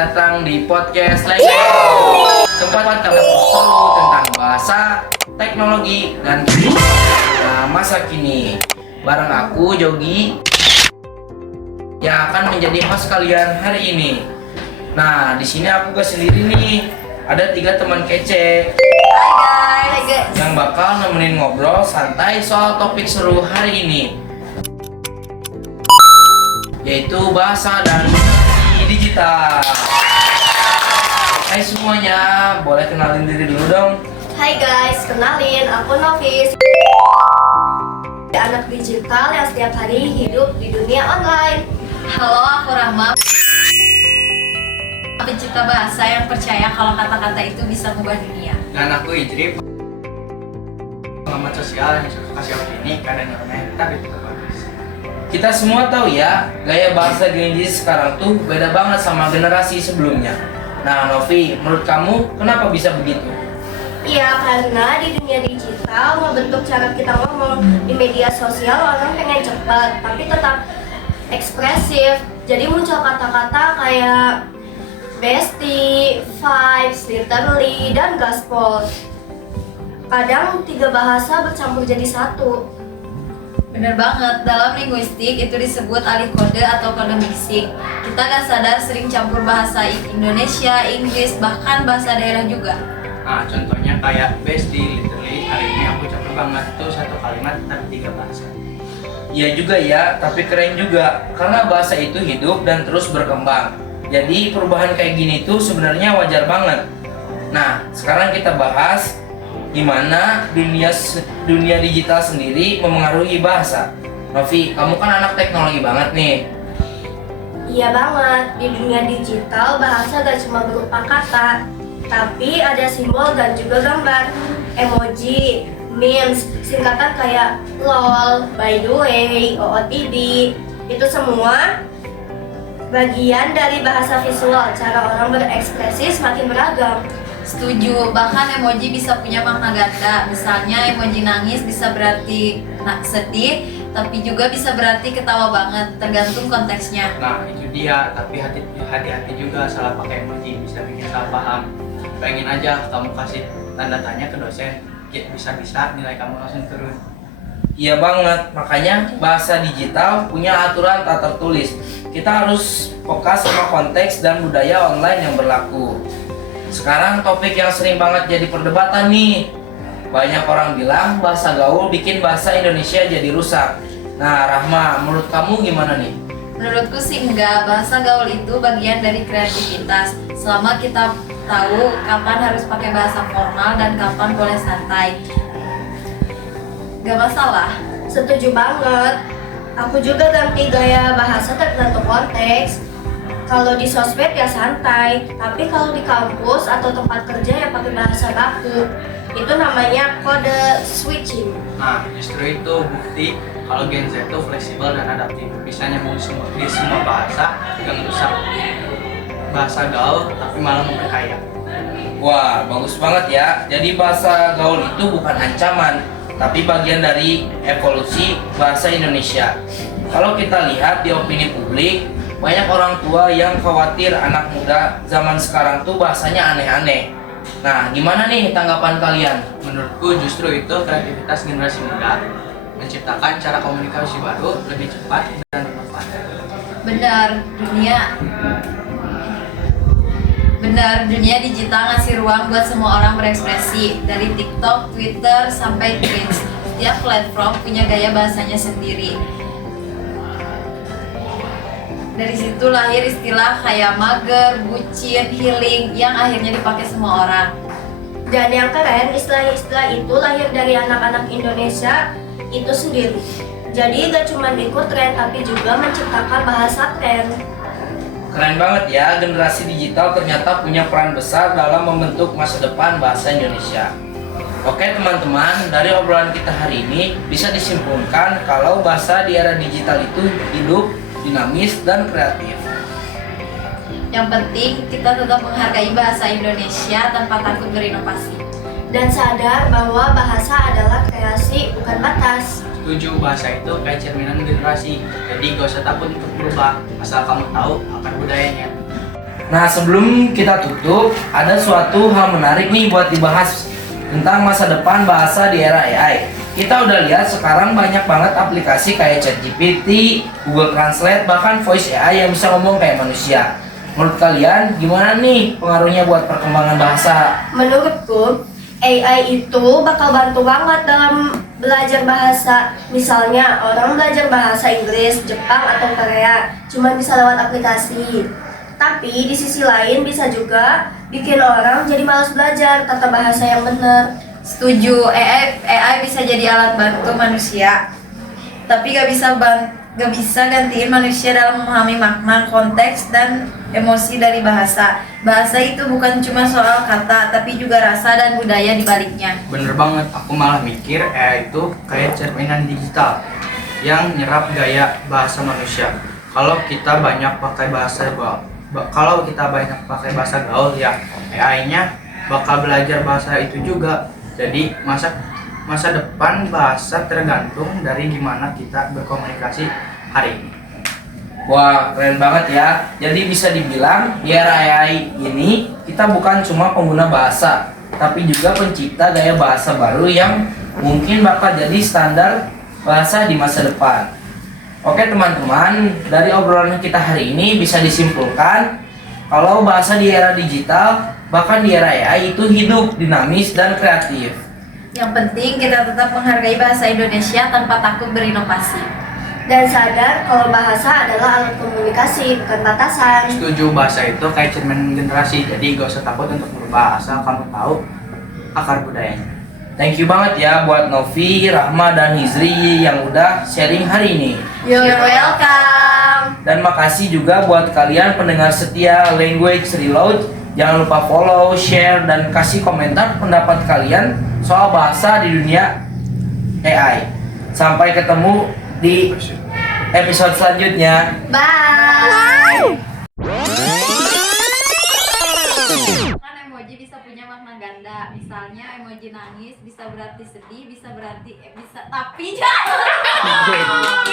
datang di podcast Lego. Tempat kita seru tentang bahasa, teknologi, dan masa kini. Bareng aku, Jogi, yang akan menjadi host kalian hari ini. Nah, di sini aku gak sendiri nih. Ada 3 teman kece. Hai guys. Yang bakal nemenin ngobrol santai soal topik seru hari ini, yaitu bahasa dan digital. Hai semuanya, boleh kenalin diri dulu dong. Hai guys, kenalin aku Novis. Anak digital yang setiap hari hidup di dunia online. Halo, aku Rahma. Pencipta bahasa yang percaya kalau kata-kata itu bisa mengubah dunia. Dan aku Idrip, pengamat sosial yang suka kasih opini kadang komentar gitu. Kita semua tahu ya, gaya bahasa Gen Z sekarang tuh beda banget sama generasi sebelumnya. Nah, Novi, menurut kamu kenapa bisa begitu? Iya, karena di dunia digital membentuk cara kita ngomong. Di media sosial orang pengen cepat, tapi tetap ekspresif. Jadi muncul kata-kata kayak bestie, vibes, literally, dan gaspol. Kadang 3 bahasa bercampur jadi satu. Bener banget, dalam linguistik itu disebut alih kode atau kode mixing. Kita gak sadar sering campur bahasa Indonesia, Inggris, bahkan bahasa daerah juga. Nah, contohnya kayak bestie, literally, hari ini aku coba banget tuh satu kalimat tapi 3 bahasa. Iya juga ya, tapi keren juga karena bahasa itu hidup dan terus berkembang. Jadi perubahan kayak gini tuh sebenarnya wajar banget. Nah, sekarang kita bahas gimana dunia digital sendiri memengaruhi bahasa. Novi, kamu kan anak teknologi banget nih. Iya banget, di dunia digital bahasa gak cuma berupa kata, tapi ada simbol dan juga gambar, emoji, memes, singkatan kayak LOL, by the way, OOTD. Itu semua bagian dari bahasa visual, cara orang berekspresi semakin beragam. Setuju, bahkan emoji bisa punya makna ganda. Misalnya emoji nangis bisa berarti sedih, tapi juga bisa berarti ketawa banget, tergantung konteksnya. Nah, itu dia, tapi hati-hati juga salah pakai emoji, bisa bikin salah paham. Pengen aja kamu kasih tanda tanya ke dosen, bisa-bisa nilai kamu langsung turun. Iya banget, makanya bahasa digital punya aturan tak tertulis. Kita harus peka sama konteks dan budaya online yang berlaku. Sekarang topik yang sering banget jadi perdebatan nih. Banyak orang bilang bahasa gaul bikin bahasa Indonesia jadi rusak. Nah, Rahma, menurut kamu gimana nih? Menurutku sih enggak, bahasa gaul itu bagian dari kreativitas. Selama kita tahu kapan harus pakai bahasa formal dan kapan boleh santai, gak masalah. Setuju banget. Aku juga ganti gaya bahasa tergantung konteks. Kalau di sosmed ya santai, tapi kalau di kampus atau tempat kerja ya pakai bahasa baku. Itu namanya kode switching. Nah, justru itu bukti kalau Gen Z itu fleksibel dan adaptif. Bisa nyambung di semua bahasa, gak ngerusak bahasa gaul, tapi malah memperkaya. Wah, bagus banget ya. Jadi bahasa gaul itu bukan ancaman, tapi bagian dari evolusi bahasa Indonesia. Kalau kita lihat di opini publik, banyak orang tua yang khawatir anak muda zaman sekarang tuh bahasanya aneh-aneh. Nah, gimana nih tanggapan kalian? Menurutku justru itu kreativitas generasi muda menciptakan cara komunikasi baru lebih cepat dan relevan. Benar, dunia digital ngasih ruang buat semua orang berekspresi. Dari TikTok, Twitter, sampai Threads, setiap platform punya gaya bahasanya sendiri. Dari situ lahir istilah kayak mager, bucin, healing yang akhirnya dipakai semua orang. Dan yang keren, istilah-istilah itu lahir dari anak-anak Indonesia itu sendiri. Jadi gak cuma ikut tren, tapi juga menciptakan bahasa tren. Keren banget ya, generasi digital ternyata punya peran besar dalam membentuk masa depan bahasa Indonesia. Oke teman-teman, dari obrolan kita hari ini bisa disimpulkan kalau bahasa di era digital itu hidup, dinamis, dan kreatif. Yang penting kita tetap menghargai bahasa Indonesia tanpa takut berinovasi. Dan sadar bahwa bahasa adalah kreasi, bukan batas. Setuju, bahasa itu kayak cerminan generasi, jadi gak usah takut untuk berubah asal kamu tahu akar budayanya. Nah, sebelum kita tutup, ada suatu hal menarik nih buat dibahas tentang masa depan bahasa di era AI. Kita udah lihat sekarang banyak banget aplikasi kayak ChatGPT, Google Translate, bahkan Voice AI yang bisa ngomong kayak manusia. Menurut kalian, gimana nih pengaruhnya buat perkembangan bahasa? Menurutku, AI itu bakal bantu banget dalam belajar bahasa. Misalnya, orang belajar bahasa Inggris, Jepang, atau Korea cuma bisa lewat aplikasi. Tapi di sisi lain bisa juga bikin orang jadi malas belajar tata bahasa yang benar. Setuju, AI bisa jadi alat bantu manusia, tapi gak bisa gantiin manusia dalam memahami makna, konteks, dan emosi dari bahasa. Bahasa itu bukan cuma soal kata, tapi juga rasa dan budaya di baliknya. Bener banget, aku malah mikir AI itu kayak cerminan digital yang nyerap gaya bahasa manusia. Kalau kita banyak pakai bahasa gaul ya, AI-nya bakal belajar bahasa itu juga. Jadi masa depan bahasa tergantung dari gimana kita berkomunikasi hari ini. Wah, keren banget ya. Jadi bisa dibilang di era AI ini kita bukan cuma pengguna bahasa, tapi juga pencipta gaya bahasa baru yang mungkin bakal jadi standar bahasa di masa depan. Oke teman-teman, dari obrolan kita hari ini bisa disimpulkan kalau bahasa di era digital, bahkan di era AI itu hidup, dinamis, dan kreatif. Yang penting kita tetap menghargai bahasa Indonesia tanpa takut berinovasi. Dan sadar kalau bahasa adalah alat komunikasi, bukan batasan. Setuju, bahasa itu kayak cermin generasi, jadi gak usah takut untuk berubah asal kamu tahu akar budayanya. Thank you banget ya buat Novi, Rahma, dan Hizri yang udah sharing hari ini. You're welcome. Dan makasih juga buat kalian pendengar setia Language Reload. Jangan lupa follow, share, dan kasih komentar pendapat kalian soal bahasa di dunia AI. Sampai ketemu di episode selanjutnya. Bye. Kan emoji bisa punya makna ganda. Misalnya emoji nangis bisa berarti sedih, bisa berarti tapi jangan.